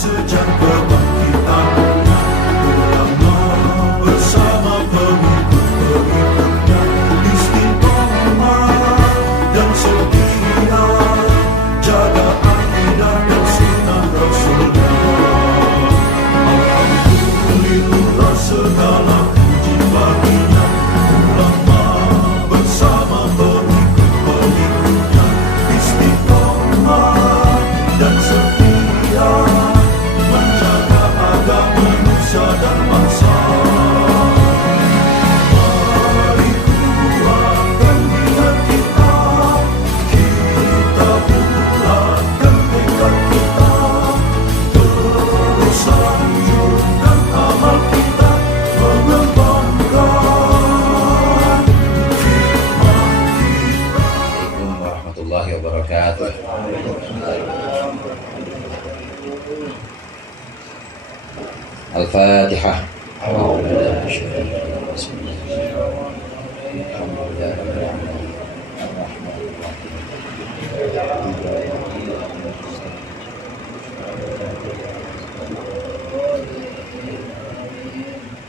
sejak kebangkitannya, ulama bersama pengikut-pengikutnya istiqomah dan setia, jaga akidah dan sunnah Rasulnya. Alhamdulillah segala puji baginya, ulama bersama pengikut-pengikutnya istiqomah dan setia, menjaga agama manusia dan bangsa. Mari kuatkan niat kita, kita bulatkan tekad kita, terus lanjutkan amal kita, mengembangkan hikmah kita. Assalamualaikum warahmatullahi wabarakatuh. Al-Fatihah.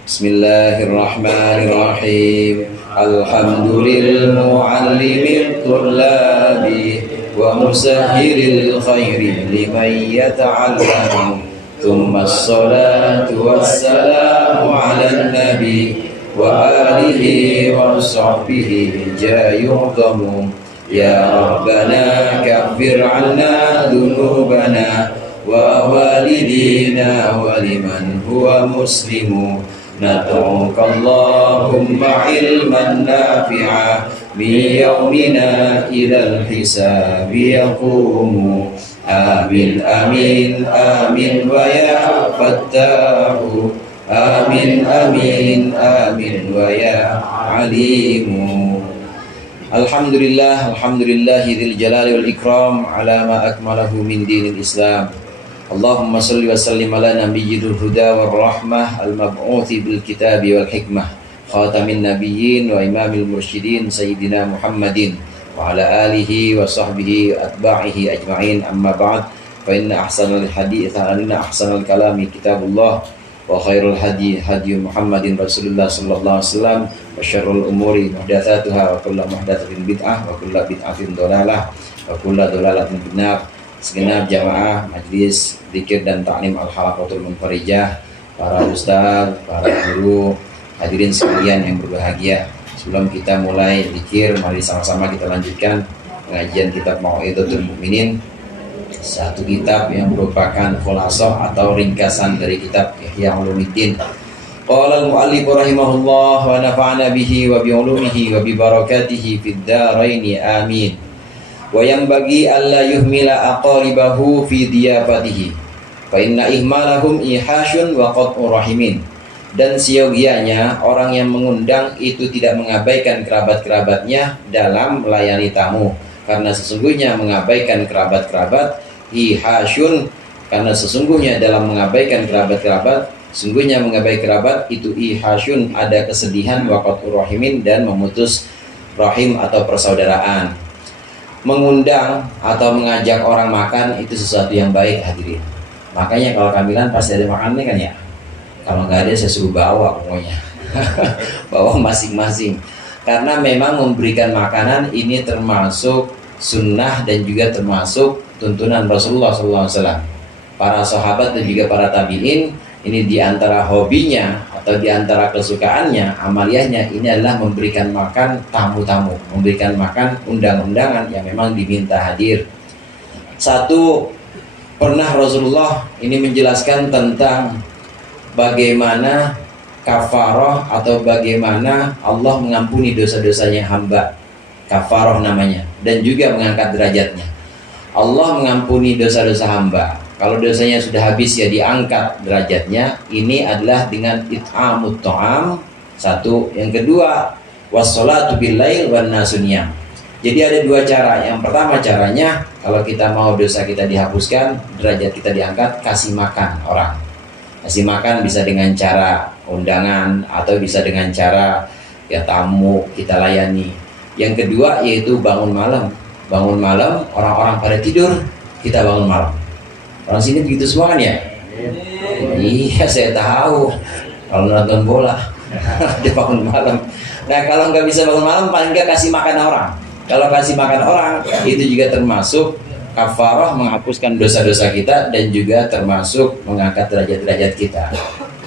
Bismillahirrahmanirrahim. Alhamdulillah muallimil tullabi wa musahhiril khairi liman yata'allamu. Thumma as-salatu was-salamu 'alan nabi wa alihi wa sahbihi jayu'tamu. Ya Rabbana kaffir 'anna dhunubana wa walidina wa liman huwa muslimu. Nad'uka Allahumma ilman nafi'a min yawmina ilal hisabi yaqumu. Amin amin amin wa ya fattahu. Amin amin amin wa ya alimu. Alhamdulillah, alhamdulillahi dzil jalali wal ikram ala ma akmalahu min dinil Islam. Allahumma salli wa sallim ala nabiyyil huda war rahmah al-mab'uthi bil kitabi wal hikmah khatamin nabiyyin wa imamil mursyidin sayyidina Muhammadin wa ala alihi wa sahbihi atba'ihi ajma'in. Amma ba'd, fa inna ahsanal hadits inna ahsanal kalami kitabullah wa khairul hadi hadi Muhammadin Rasulullah sallallahu alaihi wasallam wa syarrul umuri muhdatsatuha wa kullu muhdatsatin bid'ah wa kullu bid'atin dhalalah wa kullu dhalalatin finnar. Segenap jamaah majlis zikir dan ta'lim al-halaqatul munfarijah, para ustaz, para guru, hadirin sekalian yang berbahagia. Sebelum kita mulai zikir, mari sama-sama kita lanjutkan pengajian kitab Mau'izatul Mukminin, satu kitab yang merupakan khulasah atau ringkasan dari kitab Ihya Ulumuddin. Qala al-mu'allif rahimahullah wa nafa'ana bihi wa bi ulumihi wa bi barakatihi fid dharain amin. Wa yang bagi alla yuhmila aqaribahu fi diyafatihi fa inna ihmalahum ihashun wa qat'u rahimin. Dan siogianya orang yang mengundang itu tidak mengabaikan kerabat-kerabatnya dalam melayani tamu, karena sesungguhnya mengabaikan kerabat-kerabat ihashun, karena sesungguhnya dalam mengabaikan kerabat-kerabat, sesungguhnya mengabaikan kerabat itu ihashun, ada kesedihan, wa qat'u rahimin, dan memutus rahim atau persaudaraan. Mengundang atau mengajak orang makan itu sesuatu yang baik, hadirin. Makanya kalau kamilan pasti ada makannya kan ya. Kalau nggak ada saya suruh bawa pokoknya. Bawa masing-masing. Karena memang memberikan makanan ini termasuk sunnah dan juga termasuk tuntunan Rasulullah SAW. Para sahabat dan juga para tabi'in ini diantara hobinya atau diantara kesukaannya, amaliyahnya ini adalah memberikan makan tamu-tamu, memberikan makan undang-undangan yang memang diminta hadir. Satu, pernah Rasulullah ini menjelaskan tentang bagaimana kafarah atau bagaimana Allah mengampuni dosa-dosanya hamba. Kafarah namanya, dan juga mengangkat derajatnya. Allah mengampuni dosa-dosa hamba. Kalau dosanya sudah habis ya diangkat derajatnya. Ini adalah dengan it'amut ta'am. Satu, yang kedua wassalatu billail wan nasuniyam. Jadi ada dua cara. Yang pertama caranya, kalau kita mau dosa kita dihapuskan, derajat kita diangkat, kasih makan orang. Kasih makan bisa dengan cara undangan atau bisa dengan cara ya tamu kita layani. Yang kedua yaitu bangun malam. Bangun malam, orang-orang pada tidur, kita bangun malam. Orang sini begitu semua kan ya? Iya, saya tahu. Kalau nonton bola, dia bangun malam. Nah, kalau nggak bisa bangun malam, paling nggak kasih makan orang. Kalau kasih makan orang, itu juga termasuk kafarah, menghapuskan dosa-dosa kita, dan juga termasuk mengangkat derajat-derajat kita.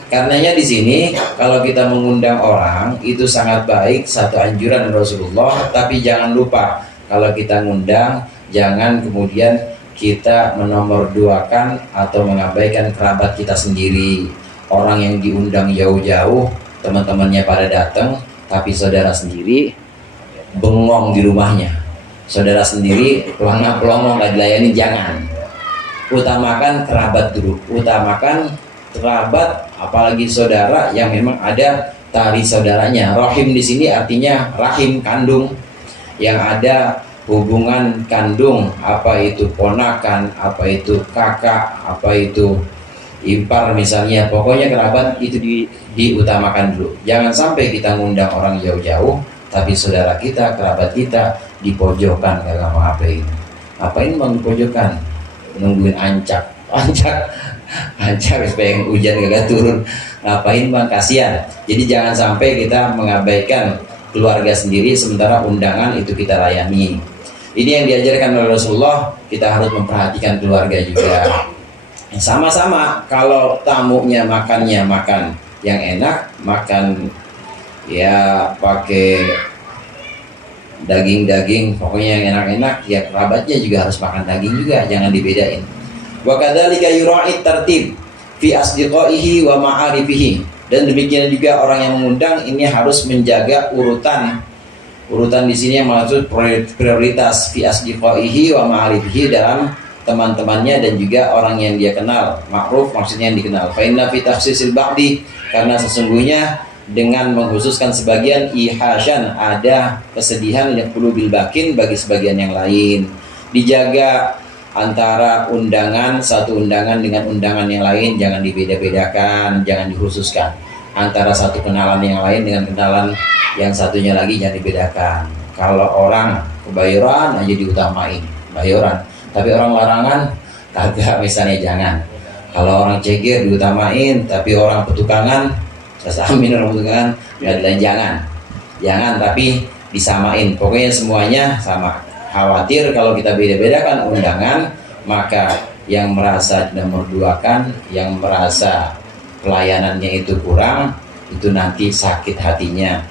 Karenanya di sini, kalau kita mengundang orang, itu sangat baik, satu anjuran Rasulullah. Tapi jangan lupa, kalau kita ngundang, jangan kemudian kita menomorduakan atau mengabaikan kerabat kita sendiri. Orang yang diundang jauh-jauh, teman-temannya pada datang, tapi saudara sendiri bengong di rumahnya. Saudara sendiri pelongo-pelongo nggak dilayani, jangan. Utamakan kerabat dulu, utamakan kerabat, apalagi saudara yang memang ada tali saudaranya. Rahim di sini artinya rahim kandung, yang ada hubungan kandung, apa itu ponakan, apa itu kakak, apa itu ipar misalnya. Pokoknya kerabat itu diutamakan dulu. Jangan sampai kita ngundang orang jauh-jauh, tapi saudara kita, kerabat kita di pojokan, kagak mau ngapain. Ngapain bang di pojokan? Nungguin ancak supaya hujan kagak turun. Ngapain bang? Kasihan. Jadi jangan sampai kita mengabaikan keluarga sendiri sementara undangan itu kita layani. Ini yang diajarkan oleh Rasulullah, kita harus memperhatikan keluarga juga. Sama-sama, kalau tamunya makannya makan yang enak, makan ya pakai daging-daging, pokoknya yang enak-enak, ya kerabatnya juga harus makan daging juga, jangan dibedain. Wa kadzalika yura'i tartib fi asdiqaihi wa ma'arifihi. Dan demikian juga orang yang mengundang ini harus menjaga urutan di sini yang maksud prioritas fi asdiqaihi wa ma'arifihi, dalam teman-temannya dan juga orang yang dia kenal. Ma'ruf maksudnya yang dikenal. Fa inna fi takhsisil ba'di, karena sesungguhnya dengan mengkhususkan sebagian, ihasyan, ada kesedihan yang perlu bilbakin bagi sebagian yang lain. Dijaga antara undangan, satu undangan dengan undangan yang lain, jangan dibeda-bedakan, jangan dikhususkan. Antara satu kenalan yang lain dengan kenalan yang satunya lagi jangan dibedakan. Kalau orang kebayoran aja diutamain, bayoran. Tapi orang larangan kagak, misalnya jangan. Kalau orang ceger diutamain, tapi orang petukangan, sasamin orang petukangan, jangan, tapi disamain. Pokoknya semuanya sama. Khawatir kalau kita beda-bedakan undangan, maka yang merasa nomorduakan, yang merasa pelayanannya itu kurang, itu nanti sakit hatinya.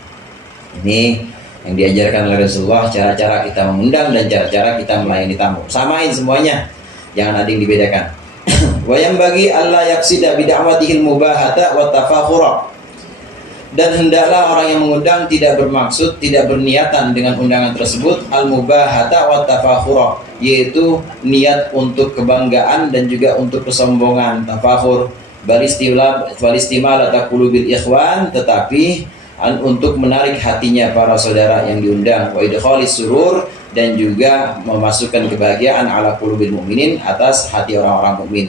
Ini yang diajarkan oleh Rasulullah, cara-cara kita mengundang dan cara-cara kita melayani tamu. Samain semuanya, jangan ada yang dibedakan. Wa yang bagi Allah yaksida bid'awatihil mubahata wa tafakhura. Dan hendaklah orang yang mengundang tidak bermaksud, tidak berniatan dengan undangan tersebut al-mubahata wa tafakhura, yaitu niat untuk kebanggaan dan juga untuk kesombongan, tafakhur. Balistimal qulubil ikhwan, tetapi untuk menarik hatinya para saudara yang diundang, wa idkhalis surur, dan juga memasukkan kebahagiaan ala qulubil mukminin, atas hati orang-orang mukmin.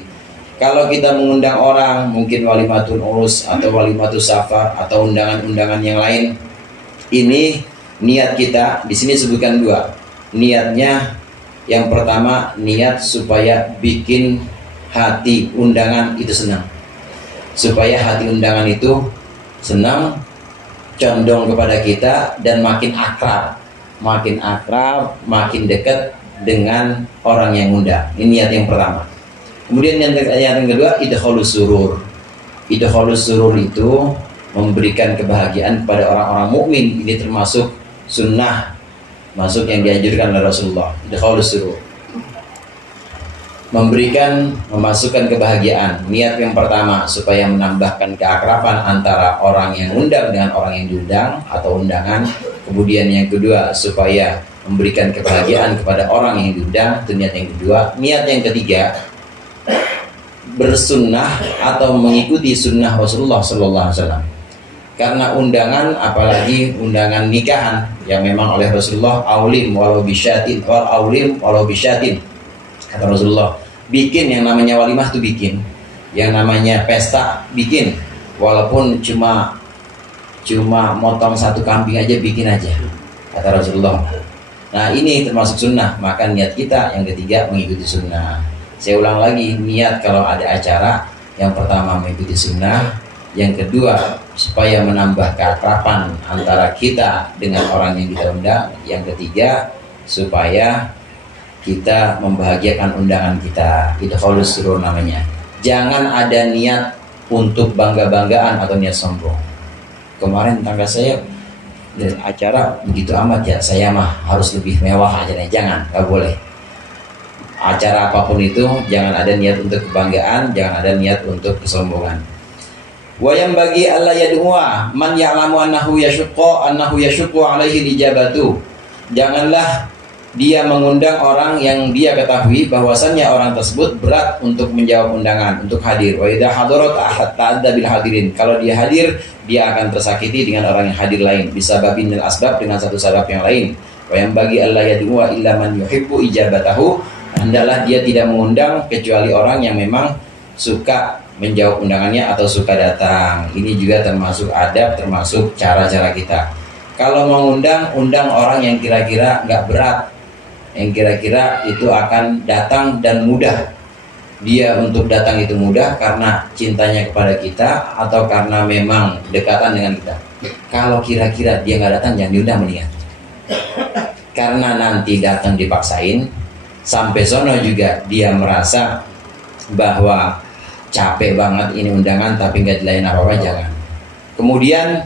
Kalau kita mengundang orang, mungkin walimatul urus atau walimatul safar atau undangan-undangan yang lain, ini niat kita di sini sebutkan dua. Niatnya yang pertama, niat supaya bikin hati undangan itu senang, supaya hati undangan itu senang, condong kepada kita, dan makin akrab, makin dekat dengan orang yang undang. Ini niat yang pertama. Kemudian yang kedua, idkhalus surur. Idkhalus surur itu memberikan kebahagiaan kepada orang-orang mukmin. Ini termasuk sunnah, masuk yang dianjurkan oleh Rasulullah. Idkhalus surur, memasukkan kebahagiaan. Niat yang pertama supaya menambahkan keakraban antara orang yang undang dengan orang yang diundang atau undangan. Kemudian yang kedua, supaya memberikan kebahagiaan kepada orang yang diundang. Itu niat yang kedua. Niat yang ketiga, bersunnah atau mengikuti sunnah Rasulullah SAW. Karena undangan, apalagi undangan nikahan yang memang oleh Rasulullah, aulim walau bisyatin, kata Rasulullah, bikin yang namanya walimah tuh bikin, yang namanya pesta bikin, walaupun cuma motong satu kambing aja, bikin aja, kata Rasulullah. Nah, ini termasuk sunnah. Maka niat kita yang ketiga mengikuti sunnah. Saya ulang lagi, niat kalau ada acara Yang pertama mengikuti sunnah, yang kedua supaya menambah keakraban antara kita dengan orang yang kita undang, yang ketiga supaya kita membahagiakan undangan kita. Itu khaulus surur namanya. Jangan ada niat untuk bangga-banggaan atau niat sombong. Kemarin tangga saya acara begitu amat ya, saya mah harus lebih mewah acaranya. Jangan, nggak boleh. Acara apapun itu jangan ada niat untuk kebanggaan, jangan ada niat untuk kesombongan. Wa yang bagi Allah yad'uwa man ya'lamu annahu yashqu alaihi ijabatu. Janganlah dia mengundang orang yang dia ketahui bahwasannya orang tersebut berat untuk menjawab undangan, untuk hadir. Wa idza hadarat ahad ta'adda bil hadirin. Kalau dia hadir, dia akan tersakiti dengan orang yang hadir lain. Bisa babinil asbab, dengan satu sebab yang lain. Wa yang bagi Allah yad'uwa illa man yuhibbu ijabatahu. Hendaklah dia tidak mengundang kecuali orang yang memang suka menjawab undangannya atau suka datang. Ini juga termasuk adab, termasuk cara-cara kita. Kalau mengundang, undang orang yang kira-kira nggak berat, yang kira-kira itu akan datang dan mudah. Dia untuk datang itu mudah karena cintanya kepada kita atau karena memang dekatan dengan kita. Kalau kira-kira dia nggak datang, jangan diundang mendingan. Karena nanti datang dipaksain, sampai sono juga dia merasa bahwa capek banget ini undangan tapi nggak dilayan apa-apa, jangan. Kemudian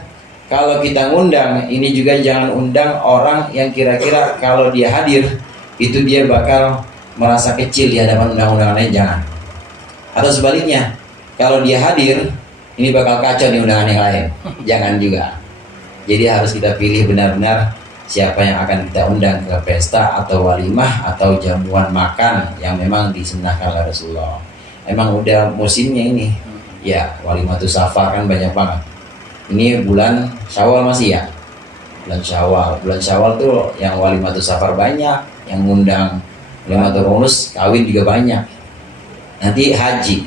kalau kita ngundang, ini juga jangan undang orang yang kira-kira kalau dia hadir itu dia bakal merasa kecil di hadapan undang-undangan lain, jangan. Atau sebaliknya, kalau dia hadir ini bakal kacau di undangan yang lain, jangan juga. Jadi harus kita pilih benar-benar siapa yang akan kita undang ke pesta atau walimah atau jamuan makan yang memang disunnahkan oleh Rasulullah. Emang udah musimnya ini, ya walimatus safar kan banyak banget. Ini bulan Syawal masih ya, bulan Syawal tuh yang walimatus safar banyak, yang ngundang walimatul urus kawin juga banyak. Nanti haji,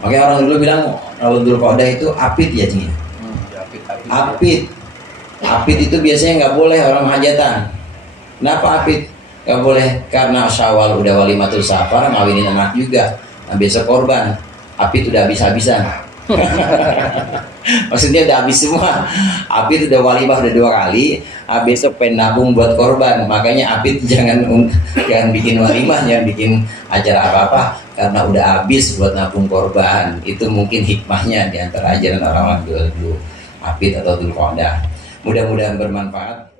makanya orang dulu bilang kalau Dzulqa'dah itu apit ya cing. Apit itu biasanya nggak boleh orang hajatan. Kenapa apit nggak boleh? Karena Syawal udah walimatus safar, ngawinin anak juga. Nah, besok korban, apit udah habis-habisan. Maksudnya udah habis semua. Apit udah walimah udah 2 kali, besok pengen nabung buat korban. Makanya apit jangan bikin walimah, jangan bikin acara apa-apa karena udah habis buat nabung korban. Itu mungkin hikmahnya di antara ajaran orang-orang dulu apit atau Dzulqa'dah. Mudah-mudahan bermanfaat.